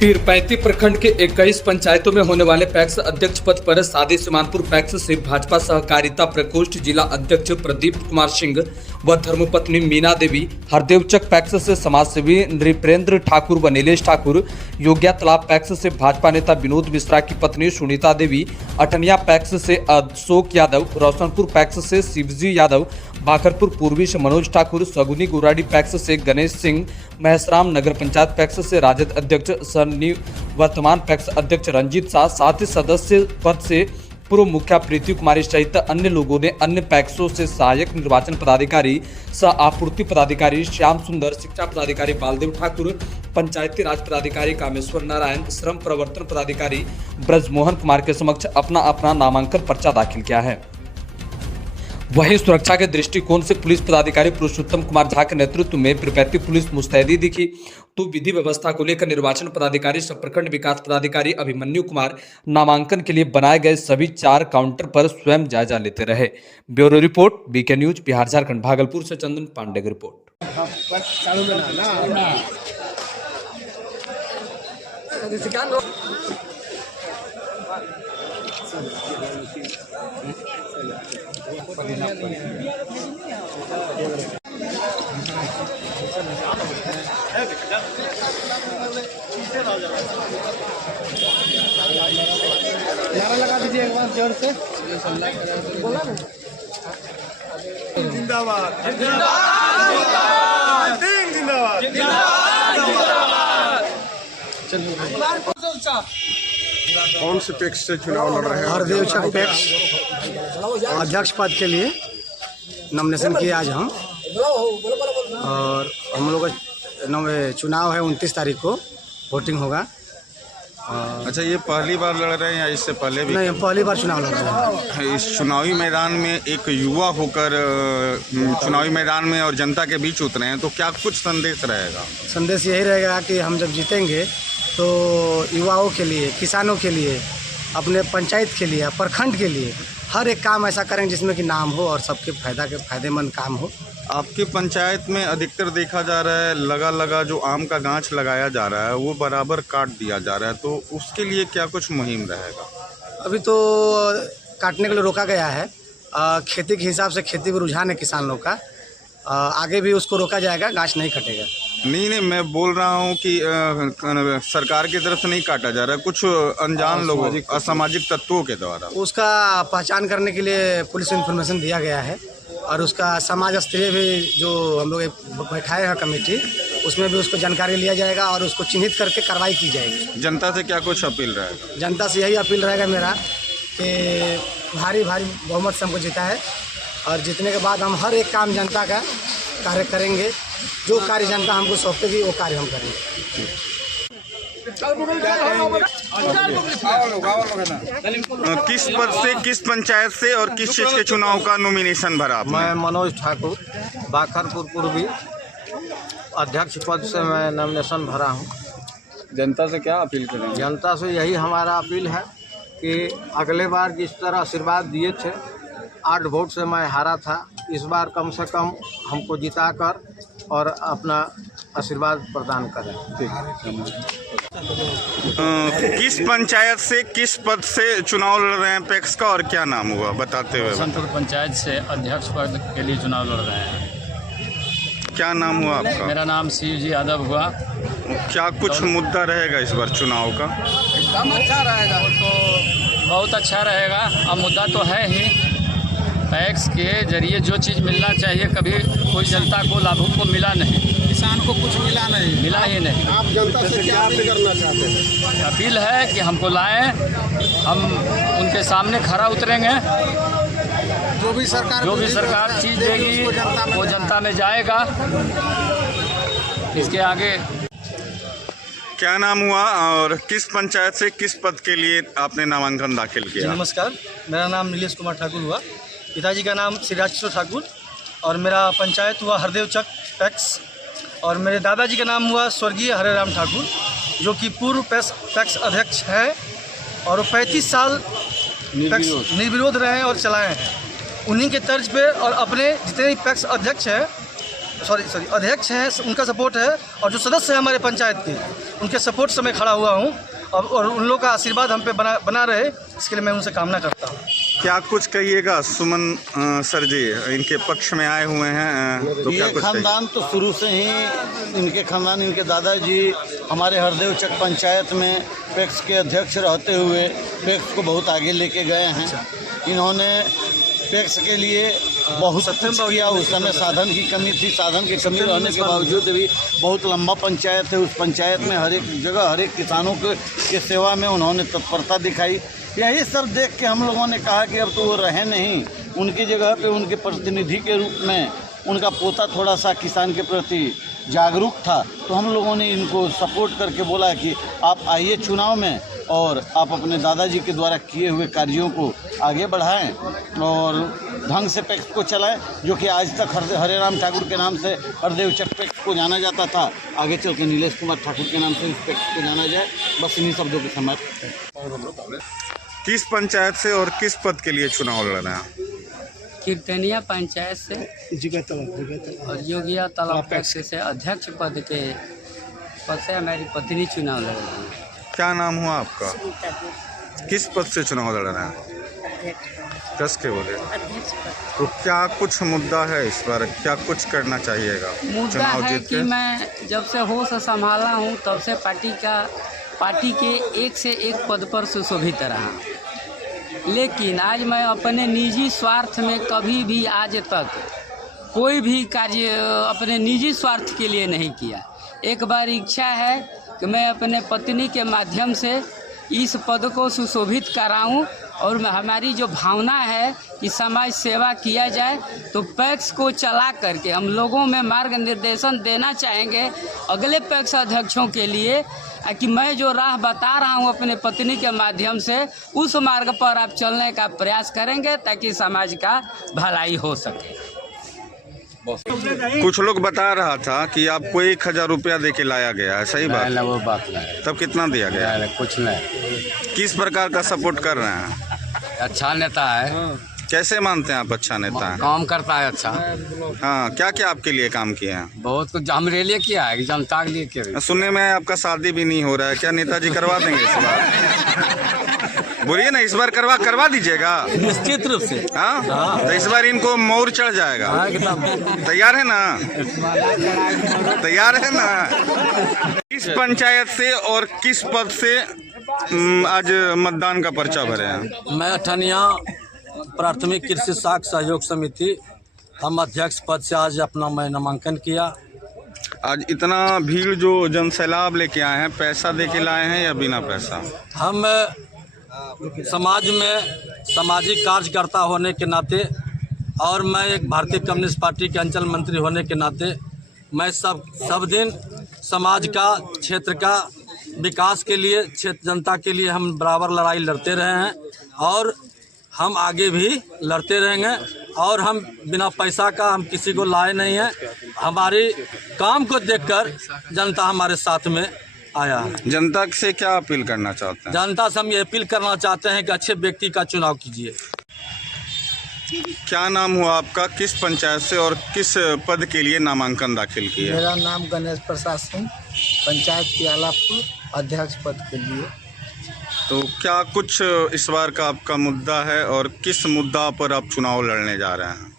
पीरपैंती प्रखंड के 21 पंचायतों में होने वाले पैक्स अध्यक्ष पद पर सादी सीमानपुर पैक्स से भाजपा सहकारिता प्रकोष्ठ जिला अध्यक्ष प्रदीप कुमार सिंह व धर्मपत्नी मीना देवी, हरदेवचक पैक्स से समाजसेवी नृपेंद्र ठाकुर व नीलेश ठाकुर, योग्या तालाब पैक्स से भाजपा नेता विनोद मिश्रा की पत्नी सुनीता देवी, अटनिया पैक्स से अशोक यादव, रोशनपुर पैक्स से शिवजी यादव, बाखरपुर पूर्वी से मनोज ठाकुर, सगुनी गुराडी पैक्स से गणेश सिंह, महेशराम नगर पंचायत पैक्स से राजद अध्यक्ष वर्तमान पैक्स अध्यक्ष रंजीत शाह, साथ ही सदस्य पद से पूर्व मुखिया प्रीति कुमारी सहित अन्य लोगों ने अन्य पैक्सों से सहायक निर्वाचन पदाधिकारी, सह आपूर्ति पदाधिकारी श्याम सुंदर, शिक्षा पदाधिकारी बालदेव ठाकुर, पंचायती राज पदाधिकारी कामेश्वर नारायण, श्रम प्रवर्तन पदाधिकारी ब्रजमोहन कुमार के समक्ष अपना अपना नामांकन पर्चा दाखिल किया है। वहीं सुरक्षा के दृष्टिकोण से पुलिस पदाधिकारी पुरुषोत्तम कुमार झा के नेतृत्व में पीरपैंती पुलिस मुस्तैदी दिखी, तो विधि व्यवस्था को लेकर निर्वाचन पदाधिकारी सह प्रखंड विकास पदाधिकारी अभिमन्यु कुमार नामांकन के लिए बनाए गए सभी 4 काउंटर पर स्वयं जायजा लेते रहे। Bureau report, BK news, Bihar Jharkhand. Bhagalpur से चंदन पांडे की रिपोर्ट। नारा लगा दीजिए एक बार जोर से। बोला ना, जिंदाबाद जिंदाबाद जिंदाबाद जिंदाबाद। कौन से पैक्स से चुनाव लड़ रहे हैं? हरदेवचक पैक्स अध्यक्ष पद के लिए नॉमिनेशन किया आज हम, और हम लोग का चुनाव है 29 तारीख को, वोटिंग होगा। अच्छा, ये पहली बार लड़ रहे हैं या इससे पहले भी? नहीं, पहली बार चुनाव लड़ रहे हैं। इस चुनावी मैदान में एक युवा होकर चुनावी मैदान में और जनता के बीच उतरे हैं, तो क्या कुछ संदेश रहेगा? संदेश यही रहेगा कि हम जब जीतेंगे तो युवाओं के लिए, किसानों के लिए, अपने पंचायत के लिए, प्रखंड के लिए हर एक काम ऐसा करेंगे जिसमें कि नाम हो और सबके फायदेमंद काम हो। आपकी पंचायत में अधिकतर देखा जा रहा है लगा जो आम का गांच लगाया जा रहा है वो बराबर काट दिया जा रहा है, तो उसके लिए क्या कुछ मुहिम रहेगा? अभी तो काटने के लिए रोका गया है। खेती के हिसाब से खेती में रुझान है किसान लोग का, आगे भी उसको रोका जाएगा, गाछ नहीं कटेगा। नहीं, मैं बोल रहा हूँ कि सरकार की तरफ से नहीं काटा जा रहा है, कुछ अनजान लोगों, असामाजिक तत्वों के द्वारा। उसका पहचान करने के लिए पुलिस को इन्फॉर्मेशन दिया गया है, और उसका समाज स्तरीय भी जो हम लोग बैठाए हैं कमेटी, उसमें भी उसको जानकारी लिया जाएगा और उसको चिन्हित करके कार्रवाई की जाएगी। जनता से क्या कुछ अपील रहेगा? जनता से यही अपील रहेगा मेरा कि भारी बहुमत से हमको जीता है, और जीतने के बाद हम हर एक काम जनता का कार्य करेंगे। जो कार्य जनता हमको सौंपेगी वो कार्य हम करेंगे। किस पद से, किस पंचायत से और किस चीज़ के चुनाव का नॉमिनेशन भरा आपने? मैं मनोज ठाकुर, बाखरपुर पूर्वी अध्यक्ष पद से मैं नॉमिनेशन भरा हूँ। जनता से क्या अपील करेंगे? जनता से यही हमारा अपील है कि अगले बार जिस तरह आशीर्वाद दिए थे, 8 वोट से मैं हारा था, इस बार कम से कम हमको जिताकर और अपना आशीर्वाद प्रदान करें। किस पंचायत से, किस पद से चुनाव लड़ रहे हैं पैक्स का, और क्या नाम हुआ बताते हुए? रोशनपुर पंचायत से अध्यक्ष पद के लिए चुनाव लड़ रहे हैं। क्या नाम हुआ आपका? मेरा नाम शिवजी यादव हुआ। क्या कुछ मुद्दा रहेगा इस बार चुनाव का? एकदम अच्छा रहेगा, तो बहुत अच्छा रहेगा। अब मुद्दा तो है ही, पैक्स के जरिए जो चीज़ मिलना चाहिए कभी कोई जनता को, लाभुक को मिला नहीं, किसान को कुछ मिला ही नहीं। आप जनता से क्या अपील करना चाहते हैं? अपील है कि हमको लाएं, हम उनके सामने खरा उतरेंगे। जो भी सरकार चीज़ देगी वो जनता में जाएगा। इसके आगे क्या नाम हुआ और किस पंचायत से किस पद के लिए आपने नामांकन दाखिल किया? नमस्कार, मेरा नाम नीलेश कुमार ठाकुर हुआ, पिताजी का नाम श्री राजेश्वर ठाकुर, और मेरा पंचायत हुआ हरदेवचक पैक्स, और मेरे दादाजी का नाम हुआ स्वर्गीय हरे राम ठाकुर, जो कि पूर्व पैक्स अध्यक्ष है, और वो 35 साल निर्विरोध रहे और चलाए हैं। उन्हीं के तर्ज पे और अपने जितने भी पैक्स अध्यक्ष हैं अध्यक्ष हैं उनका सपोर्ट है, और जो सदस्य हैं हमारे पंचायत के उनके सपोर्ट से मैं खड़ा हुआ हूँ, और उन लोगों का आशीर्वाद हम पे बना रहे, इसके लिए मैं उनसे कामना करता हूँ। क्या कुछ कहिएगा सुमन सर जी, इनके पक्ष में आए हुए हैं, तो क्या ये कुछ खानदान तो शुरू से ही इनके खानदान, इनके दादाजी हमारे हरदेव चक पंचायत में पैक्स के अध्यक्ष रहते हुए पैक्स को बहुत आगे लेके गए हैं। इन्होंने पैक्स के लिए बहुत कुछ किया। उस समय साधन की कमी थी, साधन की कमी रहने के बावजूद भी बहुत लंबा पंचायत है, उस पंचायत में हर एक जगह हर एक किसानों के सेवा में उन्होंने तत्परता दिखाई। यही सब देख के हम लोगों ने कहा कि अब तो वो रहे नहीं, उनकी जगह पे उनके प्रतिनिधि के रूप में उनका पोता थोड़ा सा किसान के प्रति जागरूक था, तो हम लोगों ने इनको सपोर्ट करके बोला कि आप आइए चुनाव में और आप अपने दादाजी के द्वारा किए हुए कार्यों को आगे बढ़ाएं और ढंग से पैक्स को चलाएं, जो कि आज तक हरे राम ठाकुर के नाम से हरदेव चक पैक्स को जाना जाता था। आगे चल के नीलेश कुमार ठाकुर के नाम से इस पैक्स को जाना जाए। बस इन्हीं शब्दों के समाप्त। किस पंचायत से और किस पद के लिए चुनाव लड़ रहे हैं? कीर्तनिया पंचायत से और योगिया तालाब पैक्स से अध्यक्ष पद से हमारी पत्नी चुनाव लड़ रही है। क्या नाम हुआ आपका? किस पद से चुनाव लड़ रहे हैं? कस के बोले। तो क्या कुछ मुद्दा है इस बार, क्या कुछ करना चाहिएगा? मुद्दा है कि मैं जब से होश संभाला हूँ तब से पार्टी के एक से एक पद पर सुशोभित रहा, लेकिन आज मैं अपने निजी स्वार्थ में कभी भी आज तक कोई भी कार्य अपने निजी स्वार्थ के लिए नहीं किया। एक बार इच्छा है कि मैं अपने पत्नी के माध्यम से इस पद को सुशोभित कराऊं, और हमारी जो भावना है कि समाज सेवा किया जाए, तो पैक्स को चला करके हम लोगों में मार्ग निर्देशन देना चाहेंगे अगले पैक्स अध्यक्षों के लिए कि मैं जो राह बता रहा हूं अपने पत्नी के माध्यम से, उस मार्ग पर आप चलने का प्रयास करेंगे ताकि समाज का भलाई हो सके। कुछ लोग बता रहा था कि आपको 1000 रुपया दे के लाया गया है, सही बात? वो बात नहीं। तब कितना दिया गया? कुछ नहीं। किस प्रकार का सपोर्ट कर रहे हैं? अच्छा नेता है। कैसे मानते हैं आप अच्छा नेता है? काम करता है अच्छा। हाँ, क्या क्या आपके लिए काम किए हैं? बहुत कुछ हमारे लिए किया है, जनता के लिए किया। सुनने में आपका शादी भी नहीं हो रहा है, क्या नेताजी करवा देंगे इस बार? बोलिए ना, इस बार करवा दीजिएगा निश्चित रूप से। हाँ, तो इस बार इनको मोर चढ़ जाएगा। तैयार है ना? तैयार है ना? किस पंचायत से और किस पद से आज मतदान का पर्चा भरे हैं? मैं अठनिया प्राथमिक कृषि साख सहयोग समिति, हम अध्यक्ष पद से आज अपना मैं नामांकन किया। आज इतना भीड़ जो जनसैलाब लेके आए हैं, पैसा दे के लाए हैं या बिना पैसा? हम समाज में सामाजिक कार्यकर्ता होने के नाते और मैं एक भारतीय कम्युनिस्ट पार्टी के अंचल मंत्री होने के नाते मैं सब दिन समाज का, क्षेत्र का विकास के लिए, क्षेत्र जनता के लिए हम बराबर लड़ाई लड़ते रहे हैं और हम आगे भी लड़ते रहेंगे। और हम बिना पैसा का हम किसी को लाए नहीं हैं। हमारे काम को देखकर जनता हमारे साथ में आया है। जनता से क्या अपील करना चाहते हैं? जनता से हम ये अपील करना चाहते हैं कि अच्छे व्यक्ति का चुनाव कीजिए। क्या नाम हुआ आपका? किस पंचायत से और किस पद के लिए नामांकन दाखिल किया? मेरा नाम गणेश प्रसाद सिंह, पंचायत पियालापुर, अध्यक्ष पद के लिए। तो क्या कुछ इस बार का आपका मुद्दा है और किस मुद्दा पर आप चुनाव लड़ने जा रहे हैं?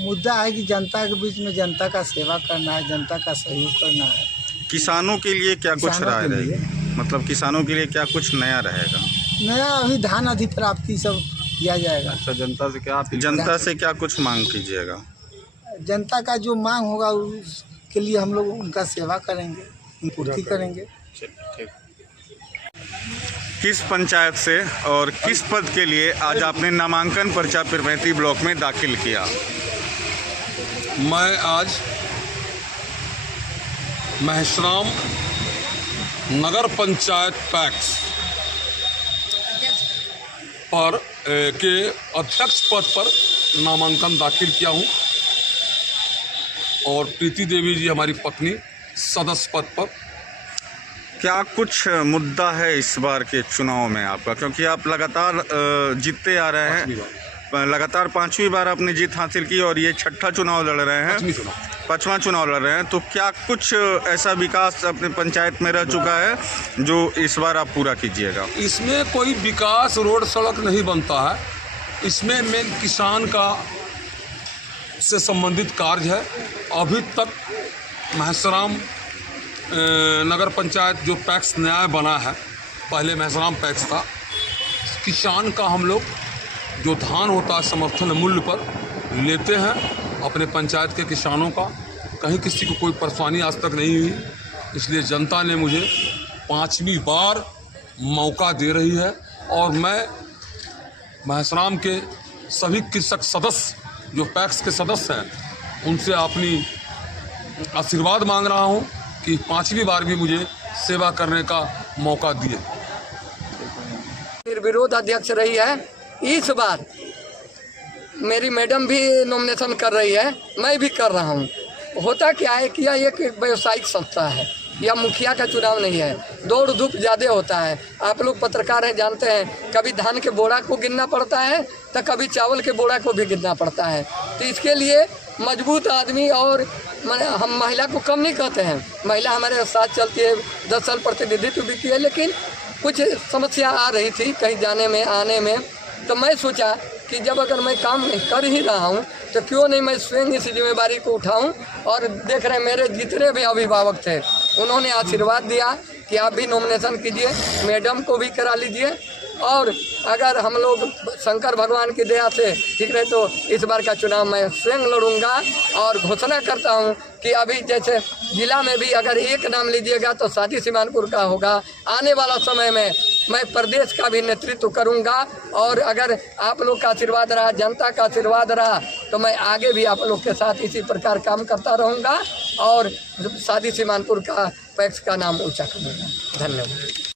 मुद्दा है कि जनता के बीच में जनता का सेवा करना है, जनता का सहयोग करना है। किसानों के लिए क्या कुछ राय रहेगी? मतलब किसानों के लिए क्या कुछ नया रहेगा? नया अभी धान अधिप्राप्ति सब किया जाएगा। अच्छा, जनता से क्या कुछ मांग कीजिएगा? जनता का जो मांग होगा उसके लिए हम लोग उनका सेवा करेंगे, पूर्ति करेंगे। किस पंचायत से और किस पद के लिए आज आपने नामांकन पर्चा पिरपैंती ब्लॉक में दाखिल किया? मैं आज महेशराम नगर पंचायत पैक्स पर के अध्यक्ष पद पर नामांकन दाखिल किया हूं और प्रीति देवी जी हमारी पत्नी सदस्य पद पर। क्या कुछ मुद्दा है इस बार के चुनाव में आपका? क्योंकि आप लगातार जीतते आ रहे हैं, लगातार 5वीं बार आपने जीत हासिल की और ये छठा चुनाव लड़ रहे हैं, 5वां चुनाव लड़ रहे हैं, तो क्या कुछ ऐसा विकास अपने पंचायत में रह चुका है जो इस बार आप पूरा कीजिएगा? इसमें कोई विकास रोड सड़क नहीं बनता है, इसमें मेन किसान का से संबंधित कार्य है। अभी तक महसराम नगर पंचायत जो पैक्स नया बना है, पहले महसराम पैक्स था, किसान का हम लोग जो धान होता है समर्थन मूल्य पर लेते हैं अपने पंचायत के किसानों का। कहीं किसी को कोई परेशानी आज तक नहीं हुई, इसलिए जनता ने मुझे 5वीं बार मौका दे रही है और मैं महसराम के सभी कृषक सदस्य जो पैक्स के सदस्य हैं उनसे अपनी आशीर्वाद मांग रहा हूं कि 5वीं बार भी मुझे सेवा करने का मौका दिए। निर्विरोध अध्यक्ष रही है। इस बार मेरी मैडम भी नॉमिनेशन कर रही है, मैं भी कर रहा हूँ। होता क्या है कि यह एक व्यावसायिक संस्था है, यह मुखिया का चुनाव नहीं है, दौड़ धूप ज़्यादा होता है। आप लोग पत्रकार हैं, जानते हैं, कभी धान के बोरा को गिनना पड़ता है तो कभी चावल के बोरा को भी गिनना पड़ता है। तो इसके लिए मजबूत आदमी, और हम महिला को कम नहीं कहते हैं, महिला हमारे साथ चलती है, 10 साल प्रतिनिधित्व भी की है, लेकिन कुछ समस्या आ रही थी कहीं जाने में आने में। तो मैं सोचा कि जब अगर मैं काम कर ही रहा हूँ तो क्यों नहीं मैं स्वयं इस जिम्मेवारी को उठाऊं। और देख रहे मेरे जितने भी अभिभावक थे उन्होंने आशीर्वाद दिया कि आप भी नॉमिनेशन कीजिए, मैडम को भी करा लीजिए, और अगर हम लोग शंकर भगवान की दया से ठीक रहे तो इस बार का चुनाव मैं स्वयं लड़ूंगा। और घोषणा करता हूं कि अभी जैसे जिला में भी अगर एक नाम लीजिएगा तो सादी सीमानपुर का होगा। आने वाला समय में मैं प्रदेश का भी नेतृत्व करूंगा, और अगर आप लोग का आशीर्वाद रहा, जनता का आशीर्वाद रहा, तो मैं आगे भी आप लोग के साथ इसी प्रकार काम करता रहूंगा और सादी सीमानपुर का पैक्स का नाम ऊंचा करूंगा। धन्यवाद।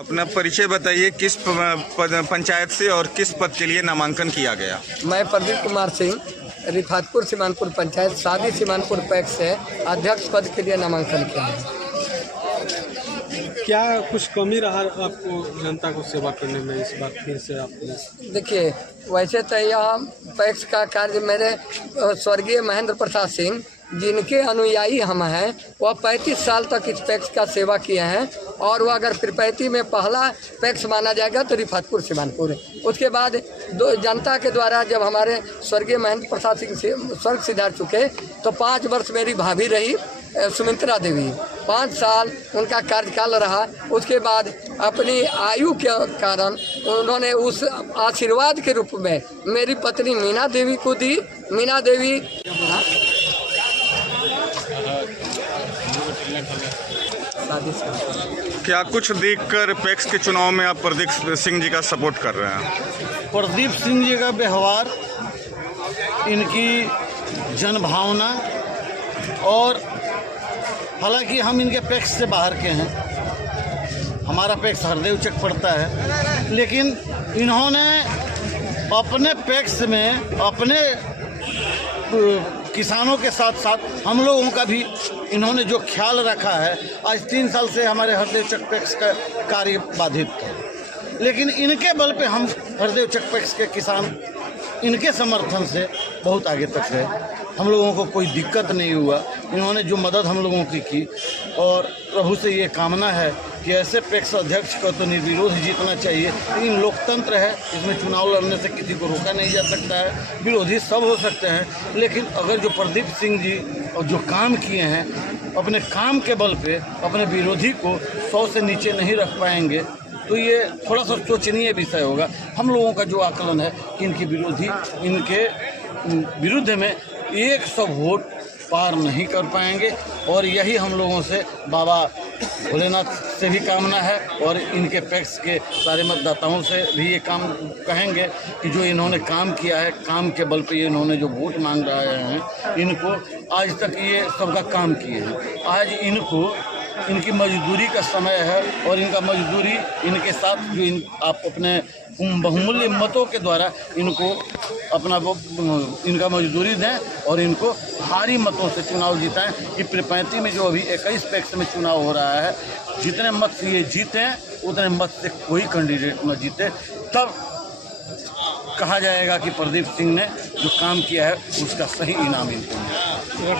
अपना परिचय बताइए, किस पंचायत से और किस पद के लिए नामांकन किया गया? मैं प्रदीप कुमार सिंह, रिफातपुर सीमानपुर पंचायत सादी सीमानपुर पैक्स से अध्यक्ष पद के लिए नामांकन किया है। क्या कुछ कमी रहा आपको जनता को सेवा करने में इस बार फिर से आपने? देखिए, वैसे तो यह पैक्स का कार्य मेरे स्वर्गीय महेंद्र प्रसाद सिंह, जिनके अनुयायी हम हैं, वह 35 साल तक इस पैक्स का सेवा किए हैं, और वह अगर त्रिपैती में पहला पैक्स माना जाएगा तो रिफातपुर सीमानपुर। उसके बाद जनता के द्वारा जब हमारे स्वर्गीय महेंद्र प्रसाद सिंह स्वर्ग सिधार चुके तो 5 वर्ष मेरी भाभी रही सुमित्रा देवी, 5 साल उनका कार्यकाल रहा। उसके बाद अपनी आयु के कारण उन्होंने उस आशीर्वाद के रूप में मेरी पत्नी मीना देवी को दी। मीना देवी क्या कुछ देखकर पैक्स के चुनाव में आप प्रदीप सिंह जी का सपोर्ट कर रहे हैं? प्रदीप सिंह जी का व्यवहार, इनकी जनभावना, और हालांकि हम इनके पैक्स से बाहर के हैं, हमारा पैक्स हरदेव चक पड़ता है, लेकिन इन्होंने अपने पैक्स में अपने किसानों के साथ साथ हम लोगों का भी इन्होंने जो ख्याल रखा है। आज 3 साल से हमारे हरदेव चक पैक्स का कार्य बाधित था, लेकिन इनके बल पे हम हरदेव चक पैक्स के किसान इनके समर्थन से बहुत आगे तक गए। हम लोगों को कोई दिक्कत नहीं हुआ। इन्होंने जो मदद हम लोगों की और प्रभु से ये कामना है कि ऐसे पैक्स अध्यक्ष को तो निर्विरोध जीतना चाहिए। लेकिन लोकतंत्र है, इसमें चुनाव लड़ने से किसी को रोका नहीं जा सकता है, विरोधी सब हो सकते हैं। लेकिन अगर जो प्रदीप सिंह जी और जो काम किए हैं, अपने काम के बल पे अपने विरोधी को 100 से नीचे नहीं रख पाएंगे, तो ये थोड़ा सा सोचनीय विषय होगा। हम लोगों का जो आकलन है कि इनके विरोधी इनके विरुद्ध में 100 वोट पार नहीं कर पाएंगे, और यही हम लोगों से बाबा भोलेनाथ से भी कामना है, और इनके पैक्स के सारे मतदाताओं से भी ये काम कहेंगे कि जो इन्होंने काम किया है, काम के बल पे ये इन्होंने जो वोट मांग रहे हैं, इनको आज तक ये सबका काम किए हैं। आज इनको इनकी मजदूरी का समय है, और इनका मजदूरी इनके साथ जो आप अपने बहुमूल्य मतों के द्वारा इनको अपना इनका मजदूरी दें और इनको भारी मतों से चुनाव जिताएं। कि त्रिपैती में जो अभी 21 पैक्स में चुनाव हो रहा है, जितने मत से ये जीतें उतने मत से कोई कैंडिडेट न जीते, तब कहा जाएगा कि प्रदीप सिंह ने जो काम किया है उसका सही इनाम इनको मिला।